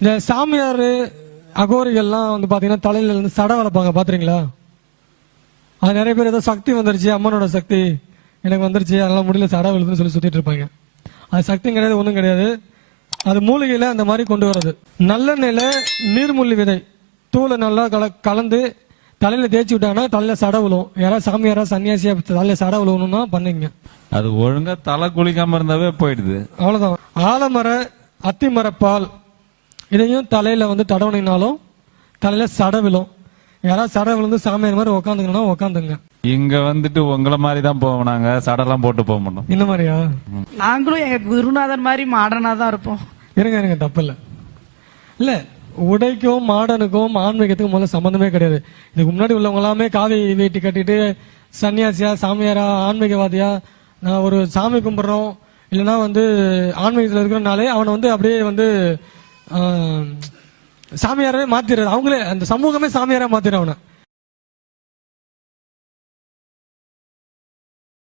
இந்த சாமியார் அகோரிகள்லாம் வந்து பாத்தீங்கன்னா தலையில இருந்து சடை வளர்ப்பாங்க, பாத்துறீங்களா? அது நிறைய பேர் ஏதோ சக்தி வந்துருச்சு, அம்மனோட சக்தி எனக்கு வந்துருச்சு, அதெல்லாம் முடியல சடை விழுதுன்னு சொல்லி சுத்திட்டு இருப்பாங்க. அது சக்தியும் கிடையாது, ஒண்ணும் கிடையாது. அது மூலிகையில அந்த மாதிரி கொண்டு வர்றது. நல்லெண்ணெயில நீர்முள்ளி விதை தூளை நல்லா கலந்து தலையில தேய்ச்சி விட்டாங்கன்னா தலையில சடை விழும். யாராவது சாமியாரா சன்னியாசியா தலையில சடை விழுவணும்னா பண்ணுங்க. அது ஒழுங்கா தலை குளிக்காம இருந்தாவே போயிடுது. அவ்வளவுதான். ஆலமர அத்திமரப்பால் இதையும் தலையில வந்து தடவணினாலும் தலையில சடை விழும். யாராவது சடை விழுந்து சாமியார் மாதிரி உக்காந்துங்கன்னா உக்காந்துங்க. இங்க வந்துட்டு உங்களை மாதிரி தான் போவோம், நாங்க சடெல்லாம் போட்டு போக மாட்டோம். இந்த மாதிரியா? நாங்களும் எங்க குருநாதர் மாதிரி மாடர்னா தான் இருப்போம். இருங்க, தப்பு இல்ல. உடைக்கும் மாடனுக்கும் ஆன்மீகத்துக்கும் முதல்ல சம்பந்தமே கிடையாது. இதுக்கு முன்னாடி உள்ளவங்க எல்லாமே காவி வேட்டி கட்டிட்டு சன்னியாசியா சாமியாரா ஆன்மீகவாதியா நான் ஒரு சாமி கும்பிடுறோம் இல்லைன்னா வந்து ஆன்மீகத்தில் இருக்கிறனாலே அவனை வந்து அப்படியே வந்து சாமியாரவே மாத்திடுறது. அவங்களே அந்த சமூகமே சாமியாரா மாத்திடுறவன.